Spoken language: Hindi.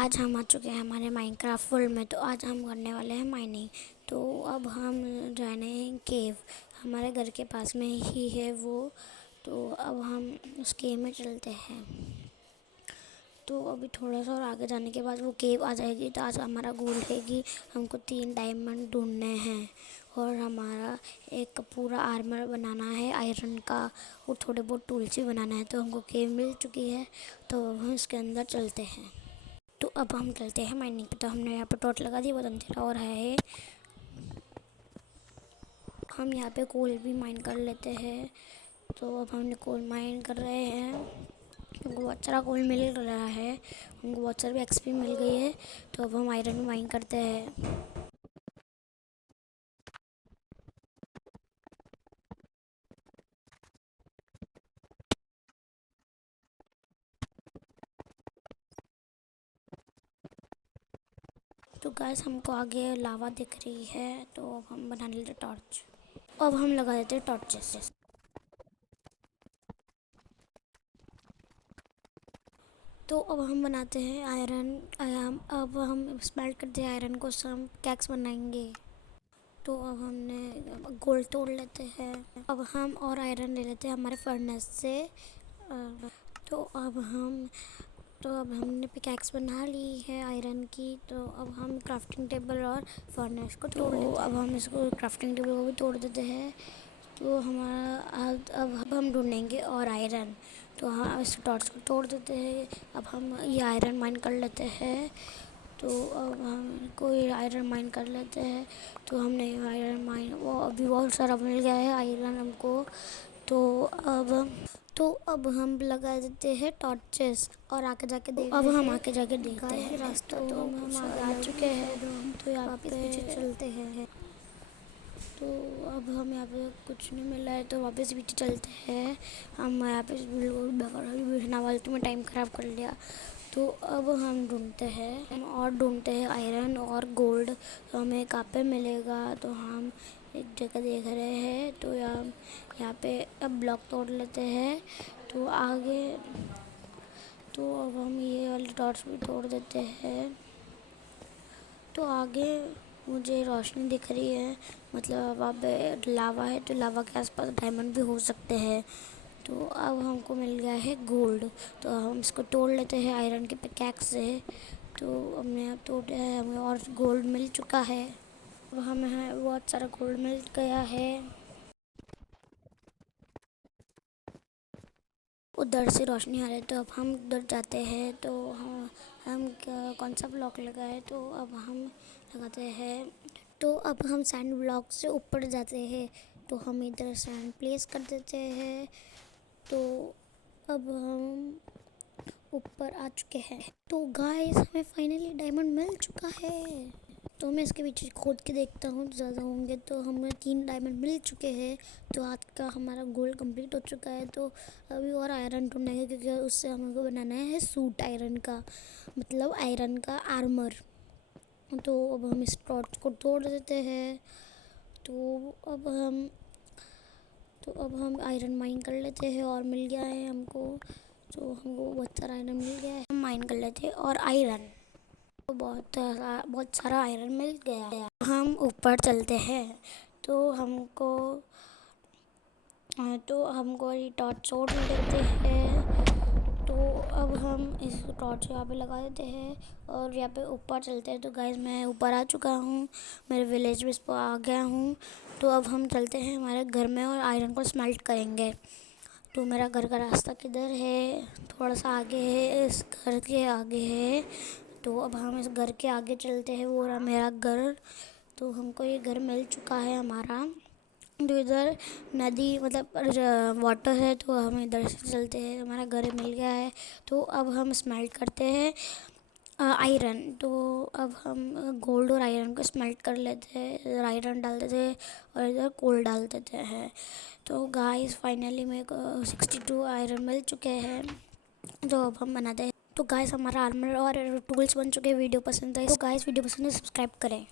आज हम आ चुके हैं हमारे माइनक्राफ्ट वर्ल्ड में। तो आज हम करने वाले हैं माइनिंग। तो अब हम जाने हैं केव, हमारे घर के पास में ही है वो। तो अब हम उस केव में चलते हैं। तो अभी थोड़ा सा और आगे जाने के बाद वो केव आ जाएगी। तो आज हमारा गोल है कि हमको 3 डायमंड ढूंढने हैं और हमारा एक पूरा आर्मर बनाना है आयरन का, और थोड़े बहुत टूल्स भी बनाना है। तो हमको केव मिल चुकी है, तो अब हम इसके अंदर चलते हैं। तो अब हम चलते हैं माइनिंग पे। तो हमने यहाँ पे टॉर्च लगा दी, बहुत अंधेरा हो रहा है। हम यहाँ पे कोल भी माइन कर लेते हैं। तो अब हमने कोल माइन कर रहे हैं, हमको बहुत सारा कोल मिल रहा है, हमको बहुत सारी एक्सपी मिल गई है। तो अब हम आयरन माइन करते हैं। तो गैस हमको आगे लावा दिख रही है, तो अब हम बना लेते टॉर्च। अब हम लगा देते हैं टॉर्चेस। तो अब हम बनाते हैं आयरन। अब हम स्मेल्ट करते हैं आयरन को, हम कैक्स बनाएंगे। तो अब हमने गोल्ड तोड़ लेते हैं। अब हम और आयरन ले लेते हैं हमारे फर्नेस से। तो अब हमने पिकैक्स बना ली है आयरन की। तो अब हम क्राफ्टिंग टेबल और फर्नेस को तोड़ लेते हैं। अब हम इसको क्राफ्टिंग टेबल को भी तोड़ देते हैं। तो हमारा अब हम ढूंढेंगे और आयरन। तो हाँ, इस टॉर्च को तोड़ देते हैं। अब हम ये आयरन माइन कर लेते हैं। तो अब हम कोई आयरन माइन कर लेते हैं। तो हमने आयरन माइन वो अभी बहुत सारा मिल गया है आयरन हमको। तो अब तो अब हम लगा देते हैं टॉर्चेस और आके जाके देखते हैं। अब हम आके जाके देखते हैं रास्ता। तो हम आगे आ चुके हैं। तो यहाँ पे पीछे चलते हैं। तो अब हम यहाँ पे कुछ नहीं मिला है, तो वापस पीछे चलते हैं। हम यहाँ पे बिना फालतू में टाइम ख़राब कर लिया। तो अब हम ढूंढते हैं और ढूंढते हैं आयरन और गोल्ड। तो हमें कहाँ पे मिलेगा। तो हम एक जगह देख रहे हैं। तो यहाँ पे अब ब्लॉक तोड़ लेते हैं। तो आगे तो अब हम ये वाली टॉर्च भी तोड़ देते हैं। तो आगे मुझे रोशनी दिख रही है, मतलब वहाँ पे लावा है। तो लावा के आसपास डायमंड भी हो सकते हैं। तो अब हमको मिल गया है गोल्ड। तो हम इसको तोड़ लेते हैं आयरन के पिकैक्स से। तो हमने अब तोड़ा है, हमें और गोल्ड मिल चुका है। अब हमें बहुत सारा गोल्ड मिल गया है। उधर से रोशनी आ रही है, तो अब हम उधर जाते हैं। तो हम कौन सा ब्लॉक लगाए। तो अब हम लगाते हैं। तो अब हम सैंड ब्लॉक से ऊपर जाते हैं। तो हम इधर सैंड प्लेस कर देते हैं। तो अब हम ऊपर आ चुके हैं। तो गाइस, हमें फाइनली डायमंड मिल चुका है। तो मैं इसके पीछे खोद के देखता हूँ, ज़्यादा होंगे। तो हमें 3 डायमंड मिल चुके हैं। तो आज का हमारा गोल कंप्लीट हो चुका है। तो अभी और आयरन ढूंढेंगे, क्योंकि उससे हमको बनाना है सूट आयरन का, मतलब आयरन का आर्मर। तो अब हम इस टॉर्च को तोड़ देते हैं। तो अब हम आयरन माइन कर लेते हैं और मिल गया है हमको। तो हमको बहुत सारा आयरन मिल गया है, हम माइन कर लेते हैं और आयरन तो बहुत सारा आयरन मिल गया है। हम ऊपर चलते हैं। तो हमको ये टॉर्च छोड़ देते हैं। तो अब हम इस टॉर्च यहाँ पे लगा देते हैं और यहाँ पे ऊपर चलते हैं। तो गाइस, मैं ऊपर आ चुका हूँ, मेरे विलेज में इस पर आ गया हूँ। तो अब हम चलते हैं हमारे घर में और आयरन को स्मेल्ट करेंगे। तो मेरा घर का रास्ता किधर है, थोड़ा सा आगे है, इस घर के आगे है। तो अब हम इस घर के आगे चलते हैं, वो रहा मेरा घर। तो हमको ये घर मिल चुका है हमारा। तो इधर नदी मतलब वाटर है, तो हम इधर से चलते हैं, हमारा घर मिल गया है। तो अब हम स्मेल्ट करते हैं आयरन। तो अब हम गोल्ड और आयरन को स्मेल्ट कर लेते हैं। इधर आयरन डाल देते हैं और इधर कोल डाल देते हैं। तो गाइस, फाइनली मेरे को 62 आयरन मिल चुके हैं। तो अब हम बनाते हैं। तो गाइस, हमारा आर्मर और टूल्स बन चुके हैं। वीडियो पसंद है तो गाइस, वीडियो पसंद है सब्सक्राइब करें।